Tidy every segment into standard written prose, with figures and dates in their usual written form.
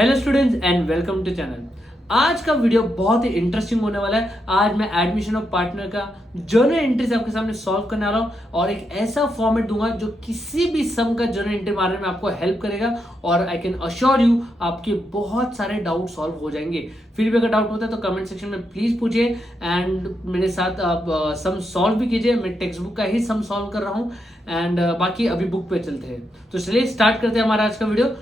Hello students and welcome to channel. आज का video बहुत ही इंटरेस्टिंग होने वाला है। आज मैं एडमिशन ऑफ पार्टनर का जर्नल एंट्रीज आपके सामने सॉल्व करने आ रहा हूं और एक ऐसा फॉर्मेट दूंगा जो किसी भी सम का जर्नल एंट्री मारने में आपको हेल्प करेगा और आई कैन अश्योर यू आपके बहुत सारे डाउट सॉल्व हो जाएंगे। फिर भी अगर डाउट होता है तो कमेंट सेक्शन में प्लीज पूछिए एंड मेरे साथ आप सम सॉल्व भी कीजिए। मैं टेक्स्ट बुक का ही सम सॉल्व कर रहा हूँ एंड बाकी अभी बुक पे चलते हैं। तो चलिए स्टार्ट करते हैं हमारा आज का वीडियो।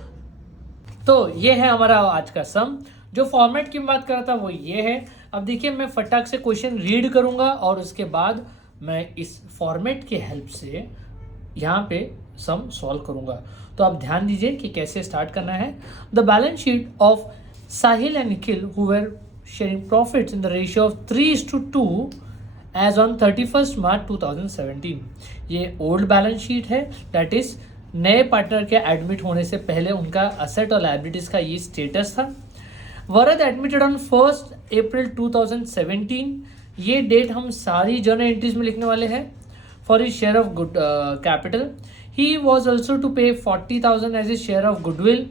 तो ये है हमारा आज का सम। जो फॉर्मेट की बात कर रहा था वो ये है। अब देखिए मैं फटाक से क्वेश्चन रीड करूंगा और उसके बाद मैं इस फॉर्मेट की हेल्प से यहाँ पे सम सॉल्व करूंगा। तो आप ध्यान दीजिए कि कैसे स्टार्ट करना है। The balance sheet of Sahil and Nikhil who were sharing profits in the ratio of 3:2 as on 31 March 2017। ये ओल्ड बैलेंस शीट है, दैट इज नए पार्टनर के एडमिट होने से पहले उनका असेट और लायबिलिटीज का ये स्टेटस था। वरद एडमिटेड ऑन 1 अप्रैल 2017। ये डेट हम सारी जर्नल एंट्रीज में लिखने वाले हैं। For his share of good capital he was also to pay 40,000 as his share of goodwill.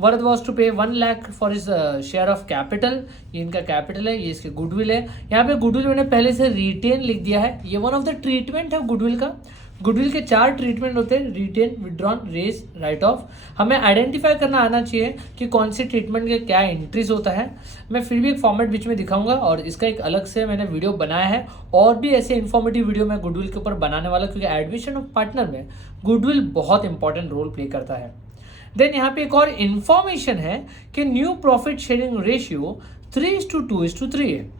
Varad was to pay 1 lakh for his share of capital. ये इनका कैपिटल है, ये इसके गुडविल है। यहाँ पे गुडविल मैंने पहले से रिटेन लिख दिया है। ये वन ऑफ द ट्रीटमेंट है गुडविल का। गुडविल के 4 ट्रीटमेंट होते हैं, retain, withdrawn, raise, write off. हमें आइडेंटिफाई करना आना चाहिए कि कौन सी ट्रीटमेंट के क्या एंट्रीज होता है। मैं फिर भी एक फॉर्मेट बीच में दिखाऊंगा और इसका एक अलग से मैंने वीडियो बनाया है। और भी ऐसे इन्फॉर्मेटिव वीडियो मैं गुडविल के ऊपर बनाने वाला, क्योंकि एडमिशन ऑफ पार्टनर में गुडविल बहुत इंपॉर्टेंट रोल प्ले करता है। देन यहाँ पे एक और इन्फॉर्मेशन है कि न्यू प्रॉफिट शेयरिंग रेशियो 3:2:3 है।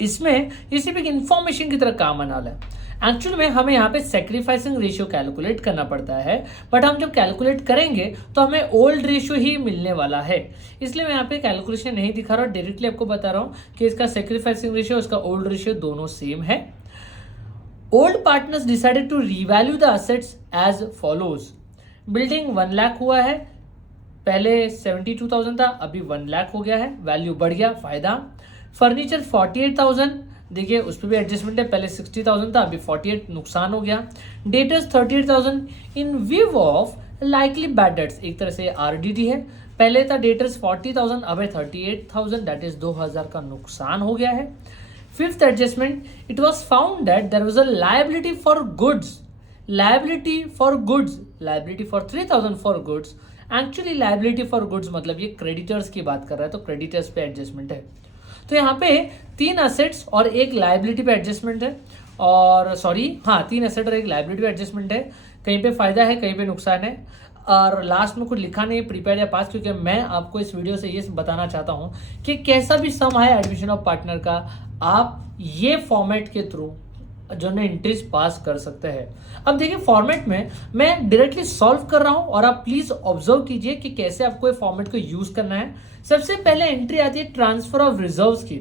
इसमें ये सिर्फ एक इन्फॉर्मेशन की तरह काम आने वाला है। एक्चुअल में हमें यहाँ पे सेक्रीफाइसिंग रेशियो कैलकुलेट करना पड़ता है, बट हम जब कैलकुलेट करेंगे तो हमें ओल्ड रेशियो ही मिलने वाला है। इसलिए मैं यहाँ पे कैलकुलेशन नहीं दिखा रहा हूँ, डायरेक्टली आपको बता रहा हूँ कि इसका सेक्रीफाइसिंग रेशियो इसका ओल्ड रेशियो दोनों सेम है। Old partners decided to revalue the assets as follows. Building 1 lakh हुआ है, पहले 72,000 था, अभी 1 लाख हो गया है, वैल्यू बढ़ गया, फायदा। फर्नीचर 48,000, देखिए उस पर भी एडजस्टमेंट है, पहले 60,000 था, अभी 48, नुकसान हो गया। Debtors 38,000 in view of likely bad debts, एक तरह से आरडीडी है। पहले था डेटर्स 40,000, अब है 38,000, दैट इज 2,000 का नुकसान हो गया है। Fifth adjustment, it was found that there was a liability for goods. Liability for goods, liability for 3,000 for goods. Actually liability for goods मतलब ये क्रेडिटर्स की बात कर रहा है, तो क्रेडिटर्स पे एडजस्टमेंट है। तो यहाँ पे 3 असेट्स और एक लायबिलिटी पे एडजस्टमेंट है, और सॉरी हाँ 3 असेट और एक लायबिलिटी पे एडजस्टमेंट है। कहीं पे फायदा है, कहीं पे नुकसान है, और लास्ट में कुछ लिखा नहीं प्रिपेयर या पास, क्योंकि मैं आपको इस वीडियो से ये बताना चाहता हूँ कि कैसा भी सम है एडमिशन ऑफ पार्टनर का, आप ये फॉर्मेट के थ्रू जर्नल एंट्रीज पास कर सकते हैं। अब देखिए फॉर्मेट में मैं डायरेक्टली सॉल्व कर रहा हूं और आप प्लीज ऑब्जर्व कीजिए कि कैसे आपको ये फॉर्मेट को यूज करना है। सबसे पहले एंट्री आती है ट्रांसफर ऑफ रिजर्व्स की।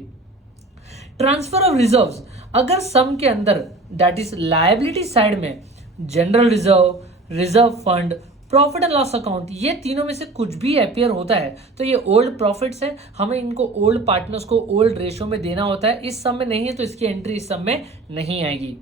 ट्रांसफर ऑफ रिजर्व्स, अगर सम के अंदर दैट इज लायबिलिटी साइड में general reserve, reserve fund, profit and loss account, ये तीनों में से कुछ भी अपियर होता है तो ये ओल्ड प्रॉफिट्स है, हमें इनको ओल्ड पार्टनर्स को ओल्ड रेशियो में देना होता है। इस सम में नहीं है तो इसकी एंट्री इस सम में नहीं आएगी।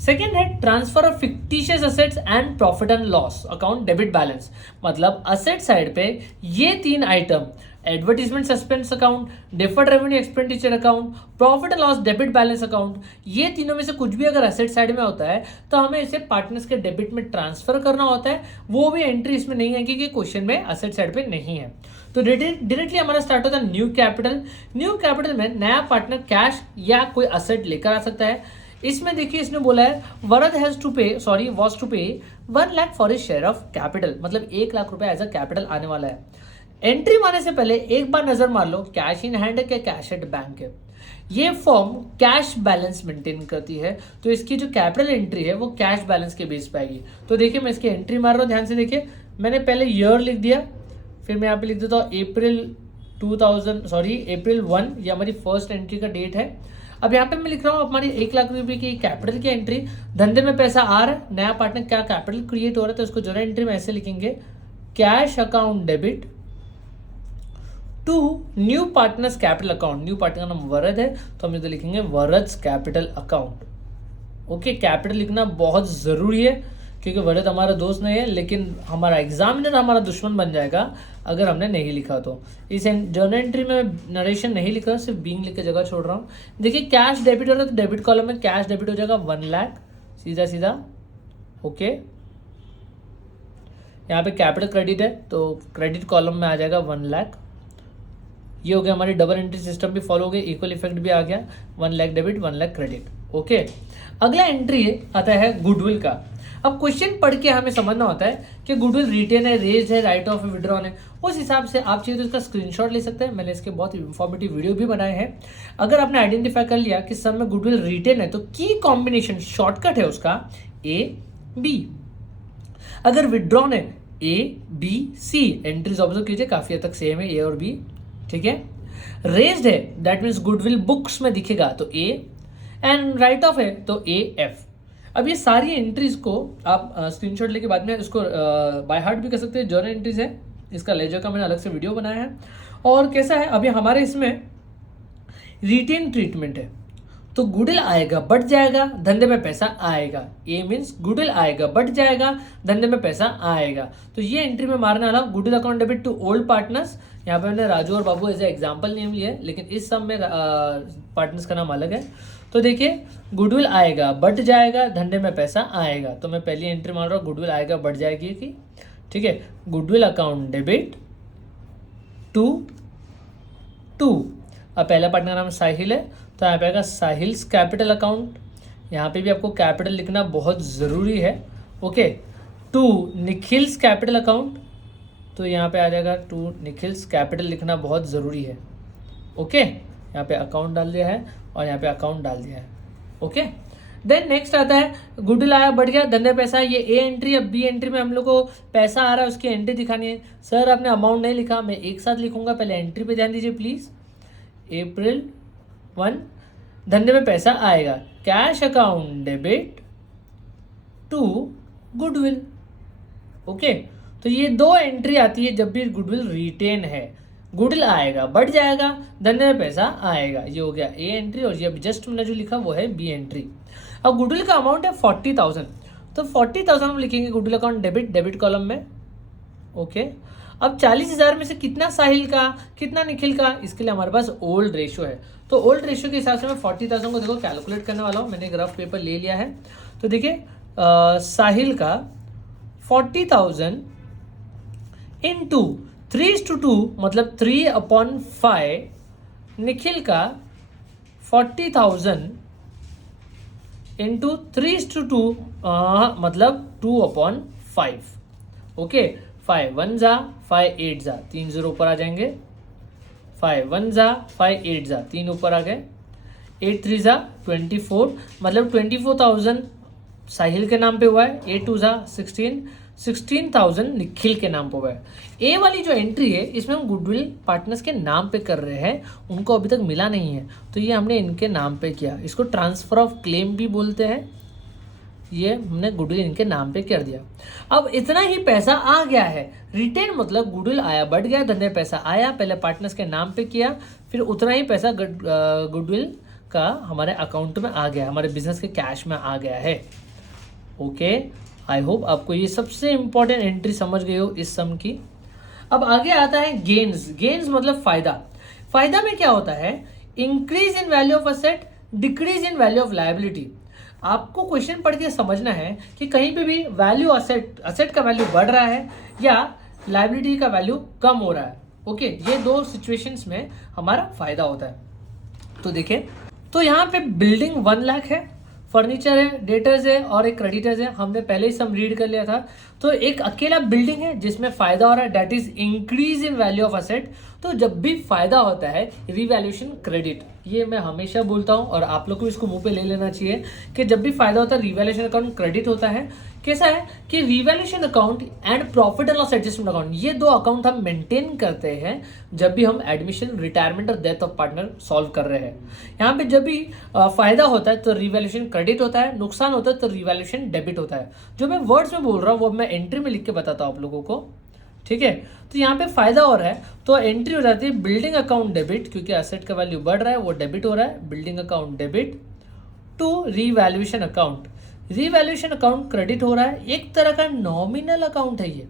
सेकेंड है transfer of fictitious assets and profit and loss account debit balance. मतलब असेट साइड पे ये 3 item, advertisement suspense account, deferred revenue expenditure account, profit and loss debit balance account, ये तीनों में से कुछ भी अगर असेट साइड में होता है तो हमें इसे पार्टनर्स के डेबिट में ट्रांसफर करना होता है। वो भी एंट्री इसमें नहीं है क्योंकि क्वेश्चन में असेट साइड पे नहीं है। तो डायरेक्टली हमारा स्टार्ट होता है न्यू कैपिटल। न्यू कैपिटल में नया पार्टनर कैश या कोई असेट लेकर आ सकता है। इसमें देखिए इसने बोला है वरद was to pay 1 lakh for his share of capital, मतलब 1 लाख रुपए एज अ कैपिटल आने वाला है। एंट्री मारने से पहले एक बार नजर मार लो कैश इन हैंड है क्या कैश एट बैंक है। ये फॉर्म कैश बैलेंस मेंटेन करती है, तो इसकी जो कैपिटल एंट्री है वो कैश बैलेंस के बेस पे आएगी। तो देखिए मैं इसकी एंट्री मार रहा हूँ, ध्यान से देखिए। मैंने पहले ईयर लिख दिया, फिर मैं यहाँ पे लिख देता हूँ अप्रैल 1, ये हमारी फर्स्ट एंट्री का डेट है। अब यहाँ पे मैं लिख रहा हूँ हमारी 1 लाख रुपए की कैपिटल की एंट्री। धंधे में पैसा आ रहा है, नया पार्टनर क्या कैपिटल क्रिएट हो रहा है, तो इसको जरा एंट्री में ऐसे लिखेंगे, cash account debit to new partners capital account. New partner का नाम वरद है तो हम इधर लिखेंगे Varad's capital account. Okay, capital लिखना बहुत जरूरी है क्योंकि भरत हमारा दोस्त नहीं है, लेकिन हमारा एग्जामिनर हमारा दुश्मन बन जाएगा अगर हमने नहीं लिखा तो। इस जर्नल एंट्री में नरेशन नहीं लिखा, सिर्फ बीइंग लिख के जगह छोड़ रहा हूँ। देखिए कैश डेबिट हो रहा है तो डेबिट कॉलम में कैश डेबिट हो जाएगा 1 लाख, सीधा सीधा। ओके, यहाँ पे कैपिटल क्रेडिट है तो क्रेडिट कॉलम में आ जाएगा 1 लाख। ये हो गया, हमारी डबल एंट्री सिस्टम भी फॉलो हो गया, इक्वल इफेक्ट भी आ गया, 1 lakh debit 1 lakh credit. Okay, अगला एंट्री आता है गुडविल का। अब क्वेश्चन पढ़ के हमें समझना होता है कि गुडविल रिटेन है, रेज है, राइट ऑफ विड्रॉन है। उस हिसाब से आप चाहिए तो इसका स्क्रीनशॉट ले सकते हैं। मैंने इसके बहुत इंफॉर्मेटिव वीडियो भी बनाए हैं। अगर आपने आइडेंटिफाई कर लिया कि सब में गुडविल रिटेन है तो की कॉम्बिनेशन शॉर्टकट है उसका A-B। अगर विड्रॉन है A-B-C। एंट्रीज ऑब्जर्व कीजिए काफी हद तक सेम है, A और B, ठीक है। रेज्ड है दैट मीन्स गुडविल बुक्स में दिखेगा तो A, एंड राइट ऑफ है तो A-F। अब ये सारी एंट्रीज को आप स्क्रीनशॉट लेके बाद में इसको बाय हार्ट भी कर सकते हैं। जर्नल एंट्रीज है, इसका लेजर का मैंने अलग से वीडियो बनाया है। और कैसा है, अभी हमारे इसमें रिटेन ट्रीटमेंट है तो गुडविल आएगा बढ़ जाएगा, धंधे में पैसा आएगा। ए मीन्स गुडविल आएगा बढ़ जाएगा, धंधे में पैसा आएगा। तो ये एंट्री में मारने वाला goodwill account debit to old partners. यहाँ पे मैंने राजू और Babu as a example name लिया है, लेकिन इस सब में पार्टनर्स का नाम अलग है। तो देखिए गुडविल आएगा बढ़ जाएगा, धंधे में पैसा आएगा। तो मैं पहली एंट्री मार रहा हूँ गुडविल आएगा बढ़ जाएगी की, ठीक है। गुडविल अकाउंट डेबिट टू अब पहला पार्टनर का नाम साहिल है तो यहाँ पे आएगा साहिल्स कैपिटल अकाउंट। यहाँ पे भी आपको कैपिटल लिखना बहुत ज़रूरी है। Okay, to Nikhil's capital account, तो यहाँ पे आ जाएगा टू निखिल्स कैपिटल लिखना बहुत ज़रूरी है। ओके, यहाँ पे अकाउंट डाल दिया है और यहाँ पे अकाउंट डाल दिया है। ओके, देन नेक्स्ट आता है गुडविल आया बढ़ गया, धंधे पैसा। ये ए एंट्री, अब बी एंट्री में हम लोग को पैसा आ रहा है उसकी एंट्री दिखानी है। सर आपने अमाउंट नहीं लिखा, मैं एक साथ लिखूंगा, पहले एंट्री पे ध्यान दीजिए प्लीज़। April 1, धंधे में पैसा आएगा, cash account debit to goodwill. Okay, तो ये दो एंट्री आती है जब भी गुडविल रिटेन है। गुडविल आएगा बढ़ जाएगा, धंधे में पैसा आएगा। ये हो गया ए एंट्री, और ये अभी जस्ट मैंने जो लिखा वो है बी एंट्री। अब गुडविल का अमाउंट है 40,000, तो 40,000 हम लिखेंगे गुडविल अकाउंट डेबिट कॉलम में। ओके, अब 40,000 में से कितना साहिल का कितना निखिल का, इसके लिए हमारे पास ओल्ड रेशियो है। तो ओल्ड रेशियो के हिसाब से मैं 40,000 को देखो कैलकुलेट करने वाला हूँ। मैंने एक रफ पेपर ले लिया है। तो देखिए साहिल का 40,000 इंटू 3:2 मतलब 3/5, निखिल का 40,000 इंटू 3:2 मतलब 2/5। ओके, 5 1 जा 5 8 जा, 3 0 ऊपर आ जाएंगे। 5 1 जा 5 8 जा, 3 ऊपर आ गए। 8 3 जा 24, मतलब 24,000 साहिल के नाम पे हुआ है। 8 2 जा 16,000 निखिल के नाम पे हुआ है। ए वाली जो एंट्री है इसमें हम गुडविल पार्टनर्स के नाम पे कर रहे हैं, उनको अभी तक मिला नहीं है तो ये हमने इनके नाम पे किया। इसको ट्रांसफर ऑफ क्लेम भी बोलते हैं। ये हमने गुडविल इनके नाम पे कर दिया। अब इतना ही पैसा आ गया है, रिटेन मतलब गुडविल आया बढ़ गया, धंधे पैसा आया, पहले पार्टनर्स के नाम पे किया, फिर उतना ही पैसा गुडविल का हमारे अकाउंट में आ गया, हमारे बिजनेस के कैश में आ गया है। ओके, आई होप आपको ये सबसे इंपॉर्टेंट एंट्री समझ गए हो इस सम की। अब आगे आता है गेन्स मतलब फायदा। फायदा में क्या होता है, increase in value of asset, decrease in value of liability. आपको क्वेश्चन पढ़ के समझना है कि कहीं पे भी वैल्यू असेट का वैल्यू बढ़ रहा है या लायबिलिटी का वैल्यू कम हो रहा है। ओके, ये दो सिचुएशंस में हमारा फायदा होता है। तो देखिए, तो यहाँ पे बिल्डिंग 1 लाख है, फर्नीचर है, डेटर्स है और एक क्रेडिटर्स है। हमने पहले ही सम रीड कर लिया था। तो एक अकेला बिल्डिंग है जिसमें फायदा हो रहा है, that is increase in value of asset. तो जब भी फायदा होता है रिवैल्यूएशन क्रेडिट, ये मैं हमेशा बोलता हूं और आप लोग को इसको मुंह पे ले लेना चाहिए कि जब भी फायदा होता है रिवैल्यूएशन अकाउंट क्रेडिट होता है। कैसा है कि revaluation account and profit and loss adjustment account, ये दो अकाउंट हम मेंटेन करते हैं जब भी हम एडमिशन, रिटायरमेंट और डेथ ऑफ पार्टनर सॉल्व कर रहे हैं। यहाँ पे जब भी फायदा होता है तो रिवैल्यूएशन क्रेडिट होता है, नुकसान होता है तो रिवैल्यूएशन डेबिट होता है। जो मैं वर्ड्स में बोल रहा हूँ वो मैं एंट्री में लिख के बताता हूँ आप लोगों को, ठीक है। तो यहाँ पे फायदा हो रहा है तो एंट्री हो जाती है बिल्डिंग अकाउंट डेबिट, क्योंकि एसेट का वैल्यू बढ़ रहा है वो डेबिट हो रहा है, building account debit to revaluation account. Revaluation account credit हो रहा है, एक तरह का नॉमिनल अकाउंट है ये।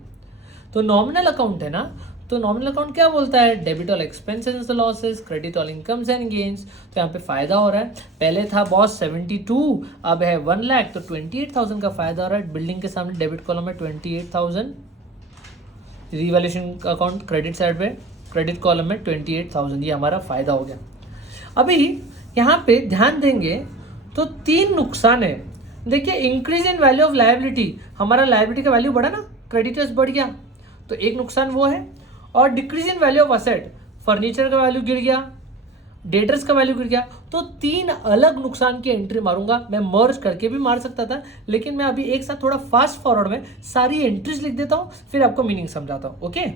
तो नॉमिनल अकाउंट है ना, तो नॉमिनल अकाउंट क्या बोलता है, debit all expenses and losses, credit all incomes and gains. तो यहाँ पे फायदा हो रहा है, पहले था बॉस 72, अब है 1 लाख, तो 28,000 का फायदा हो रहा है। बिल्डिंग के सामने डेबिट कॉलम में 28,000, रीवैल्यूएशन अकाउंट क्रेडिट साइड पे क्रेडिट कॉलम में 28,000, ये हमारा फायदा हो गया। अभी यहाँ पे ध्यान देंगे तो 3 नुकसान है। देखिए, increase in value of liability, हमारा लायबिलिटी का वैल्यू बढ़ा ना, क्रेडिटर्स बढ़ गया, तो एक नुकसान वो है। और decrease in value of asset, furniture का वैल्यू गिर गया, डेटर्स का वैल्यू गिर गया। तो 3 अलग नुकसान की एंट्री मारूंगा, मैं मर्ज करके भी मार सकता था, लेकिन मैं अभी एक साथ थोड़ा फास्ट फॉरवर्ड में सारी एंट्रीज लिख देता हूं, फिर आपको मीनिंग समझाता हूं। Okay,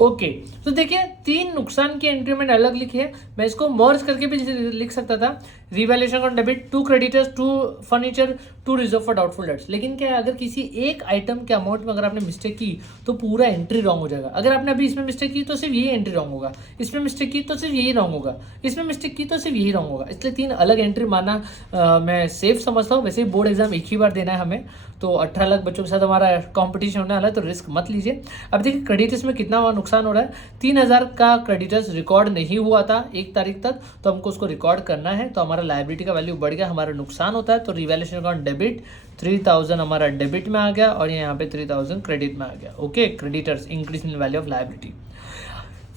okay. तो देखिए, 3 नुकसान की एंट्री मैंने अलग लिखी है, मैं इसको मर्ज करके भी लिख सकता था। Revaluation on debit, 2 creditors, 2 furniture, 2 reserve for doubtful debts. लेकिन क्या है, अगर किसी एक आइटम के अमाउंट में अगर आपने मिस्टेक की तो पूरा एंट्री रॉन्ग हो जाएगा। अगर आपने अभी इसमें मिस्टेक की तो सिर्फ यही एंट्री रॉन्ग होगा, इसमें मिस्टेक की तो सिर्फ यही रॉन्ग होगा, इसमें मिस्टेक की तो सिर्फ यही रॉन्ग होगा। इसलिए 3 अलग एंट्री मानना मैं सेफ समझता हूँ। वैसे ही बोर्ड एग्जाम एक ही बार देना है हमें, तो 18 लाख बच्चों के साथ हमारा कॉम्पिटिशन होने वाला है, तो रिस्क मत लीजिए। अब देखिए, क्रेडिटर्स में कितना नुकसान हो रहा है, 3,000 का क्रेडिटर्स रिकॉर्ड नहीं हुआ था 1 तारीख तक, तो हमको उसको रिकॉर्ड करना है, तो हमारा लायबिलिटी का वैल्यू बढ़ गया, हमारा नुकसान होता है। तो रिवैल्यूएशन अकाउंट डेबिट, 3,000 हमारा डेबिट में आ गया और यहाँ पे 3,000 क्रेडिट में आ गया। Okay, creditors, increase in value of liability.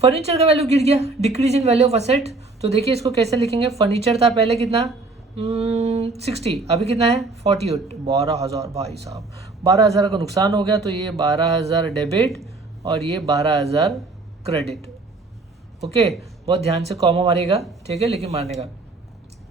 Furniture का वैल्यू गिर गया, decrease in value of asset. तो देखिए, इसको कैसे लिखेंगे, फर्नीचर था पहले कितना 60, अभी कितना है 48, 12,000 भाई साहब, 12,000 का नुकसान हो गया, तो ये 12,000 डेबिट और ये 12,000 क्रेडिट। ओके, बहुत ध्यान से कॉमा मारेगा, ठीक है, लेकिन मारने का।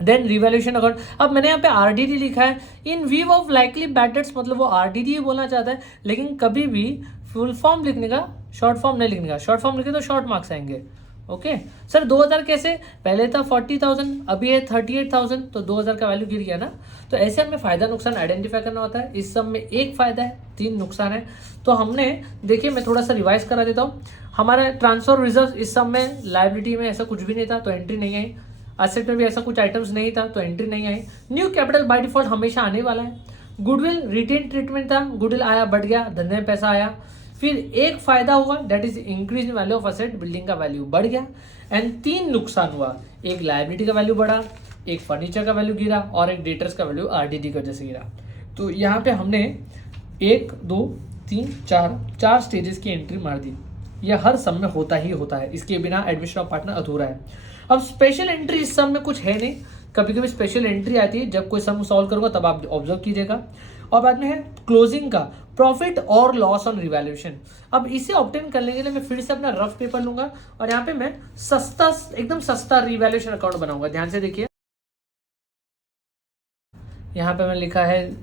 देन रिवैल्यूएशन अकाउंट, अब मैंने यहाँ पे आरडीडी लिखा है, इन view of likely bad debts, मतलब वो आरडीडी बोलना चाहता है, लेकिन कभी भी फुल फॉर्म लिखने का, शॉर्ट फॉर्म नहीं लिखने का। शॉर्ट फॉर्म लिखे तो शॉर्ट मार्क्स आएंगे। ओके सर, 2,000 कैसे, पहले था 40,000, अभी है 38,000, तो 2,000 का वैल्यू गिर गया ना। तो ऐसे हमें फायदा नुकसान आइडेंटिफाई करना होता है। इस सब में एक फायदा है, 3 नुकसान है। तो हमने, देखिए मैं थोड़ा सा रिवाइज करा देता हूँ। हमारा ट्रांसफर रिजर्व, इस सब में लायबिलिटी में ऐसा कुछ भी नहीं था, तो एंट्री नहीं आई। असेट में भी ऐसा कुछ आइटम्स नहीं था, तो एंट्री नहीं आई। न्यू कैपिटल बाय डिफॉल्ट हमेशा आने वाला है। गुडविल रिटेन ट्रीटमेंट था, गुडविल आया, बढ़ गया, धंधे में पैसा आया। फिर एक फायदा हुआ, that is increase in value of asset, building का वैल्यू बढ़ गया। एंड 3 नुकसान हुआ, एक लायबिलिटी का वैल्यू बढ़ा, एक फर्नीचर का वैल्यू गिरा और एक डेटर्स का वैल्यू आरडीडी की वजह से गिरा। तो यहाँ पे हमने 1 2 3 4 स्टेजेस की एंट्री मार दी। यह हर सम में होता ही होता है, इसके बिना एडमिशन ऑफ पार्टनर अधूरा है। अब स्पेशल एंट्री इस सम में कुछ है नहीं, कभी कभी स्पेशल एंट्री आती है, जब कोई सम सॉल्व करूंगा तब आप ऑब्जर्व कीजिएगा। और बाद में है क्लोजिंग का, प्रॉफिट और लॉस ऑन रिवैल्यूएशन। अब इसे ऑब्टेन करने के लिए मैं फिर से अपना रफ पेपर लूंगा और यहाँ पे मैं सस्ता, एकदम सस्ता रिवैल्यूएशन अकाउंट बनाऊंगा। ध्यान से देखिए, यहाँ पे मैं लिखा है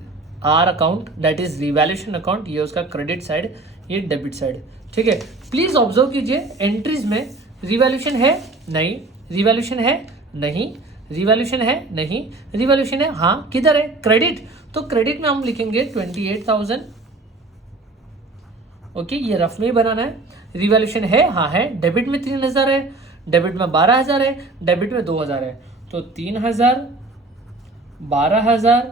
R account, that is revaluation account, ये उसका क्रेडिट साइड, ये डेबिट साइड, ठीक है। प्लीज ऑब्जर्व कीजिए, एंट्रीज में रिवैल्यूएशन है नहीं, रिवैल्यूएशन है नहीं, रिवैल्यूएशन है नहीं, रिवैल्यूएशन है हाँ, किधर है, क्रेडिट। तो क्रेडिट में हम लिखेंगे 28,000। ओके, ये रफ में ही बनाना है। रिवैल्यूएशन है हाँ है, डेबिट में 3,000 है, डेबिट में 12,000 है, डेबिट में 2,000 है, तो 3,000, 12,000,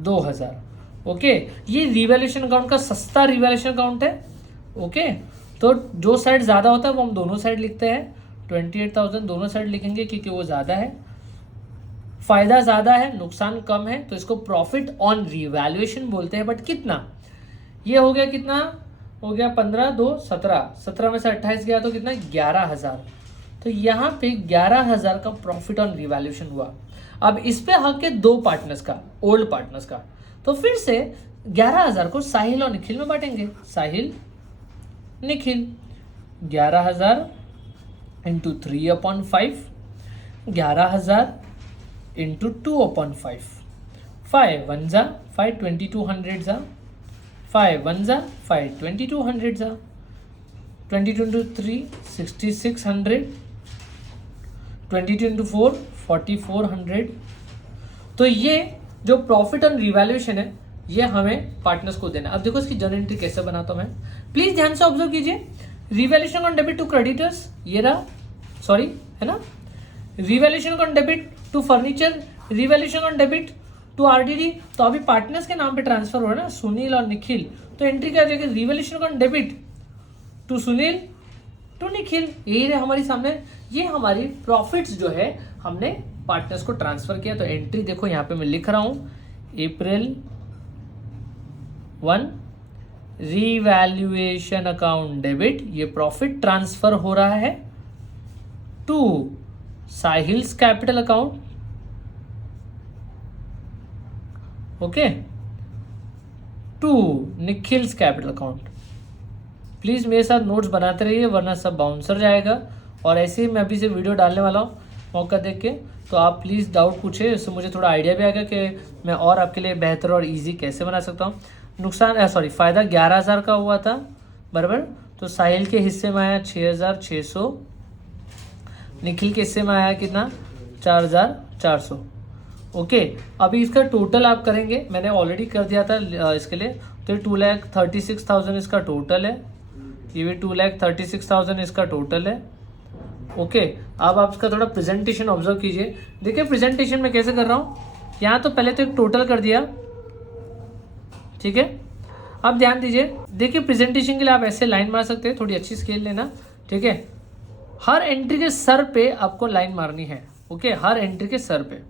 2,000। ओके, ये रिवैल्यूएशन अकाउंट का सस्ता रिवैल्यूएशन अकाउंट है। ओके, तो जो साइड ज्यादा होता है वो हम दोनों साइड लिखते हैं, 28,000 दोनों साइड लिखेंगे क्योंकि वो ज्यादा है, फायदा ज्यादा है, नुकसान कम है, तो इसको प्रॉफिट ऑन रिवैल्यूएशन बोलते हैं। बट कितना, ये हो गया, कितना हो गया, 15 2 17, 17 में से 28 गया तो कितना, 11,000। तो यहाँ पे 11,000 का प्रॉफिट ऑन रिवैल्यूएशन हुआ। अब इस पे हक है 2 पार्टनर्स का, ओल्ड पार्टनर्स का। तो फिर से 11,000 को साहिल और निखिल में बांटेंगे, साहिल निखिल, 11,000 इंटू 3/5, 11,000 इंटू 2/5, 5 1 जा 5, 2200 जा, 5 1 जा 5, 2200 जा, 22 इंटू 3 6600, 22 इंटू 4 4400। तो ये जो प्रॉफिट ऑन रिवैल्यूएशन है ये हमें पार्टनर्स को देना है। अब देखो इसकी जर्नल एंट्री कैसे बनाता हूं मैं, प्लीज ध्यान से ऑब्जर्व कीजिए। Revaluation on debit to creditors, ये रहा, सॉरी है ना, revaluation on debit to furniture, revaluation on debit to RDD. तो अभी पार्टनर्स के नाम पे ट्रांसफर हो रहा है ना, सुनील और निखिल, तो एंट्री क्या आ जाएगी, revaluation on debit to Sunil to Nikhil. यही है हमारी सामने, ये हमारी प्रॉफिट्स जो है हमने पार्टनर्स को ट्रांसफर किया। तो एंट्री देखो यहाँ पे मैं लिख रहा हूं, April 1 रिवैल्यूएशन अकाउंट डेबिट, ये प्रॉफिट ट्रांसफर हो रहा है to Sahil's capital account, okay, to Nikhil's capital account. Please मेरे साथ नोट्स बनाते रहिए वरना सब बाउंसर जाएगा। और ऐसे ही मैं अभी से वीडियो डालने वाला हूँ मौका देख के, तो आप प्लीज़ डाउट पूछे, इससे मुझे थोड़ा आइडिया भी आएगा कि मैं और आपके लिए बेहतर और इजी कैसे बना सकता हूँ। नुकसान सॉरी फ़ायदा 11,000 का हुआ था बराबर, तो साहिल के हिस्से में आया 6,600, निखिल के हिस्से में आया कितना 4,400। ओके, अभी इसका टोटल आप करेंगे, मैंने ऑलरेडी कर दिया था इसके लिए, तो ये 2,36,000 इसका टोटल है, ये भी 2,36,000 इसका टोटल है। ओके, अब आप इसका थोड़ा प्रेजेंटेशन ऑब्जर्व कीजिए। देखिए प्रेजेंटेशन में कैसे कर रहा हूँ, यहाँ तो पहले तो एक टोटल कर दिया, ठीक है। अब ध्यान दीजिए, देखिए प्रेजेंटेशन के लिए आप ऐसे लाइन मार सकते हैं, थोड़ी अच्छी स्केल लेना, ठीक है। हर एंट्री के सर पे आपको लाइन मारनी है, ओके, हर एंट्री के सर पे।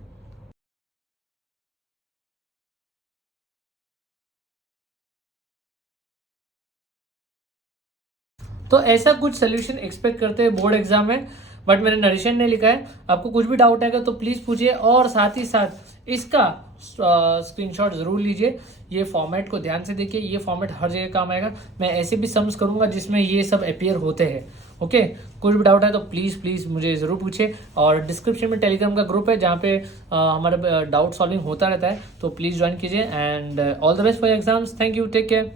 तो ऐसा कुछ सोल्यूशन एक्सपेक्ट करते हैं बोर्ड एग्जाम में, बट मैंने नरेशन नहीं लिखा है। आपको कुछ भी डाउट आएगा तो प्लीज़ पूछिए, और साथ ही साथ इसका स्क्रीनशॉट ज़रूर लीजिए। ये फॉर्मेट को ध्यान से देखिए, ये फॉर्मेट हर जगह काम आएगा। मैं ऐसे भी सम्स करूँगा जिसमें ये सब अपीयर होते हैं, ओके। कुछ भी डाउट है तो प्लीज़ मुझे ज़रूर पूछिए। और डिस्क्रिप्शन में टेलीग्राम का ग्रुप है जहाँ पे हमारा डाउट सॉल्विंग होता रहता है, तो प्लीज़ ज्वाइन कीजिए। And all the best for exams. Thank you, take care.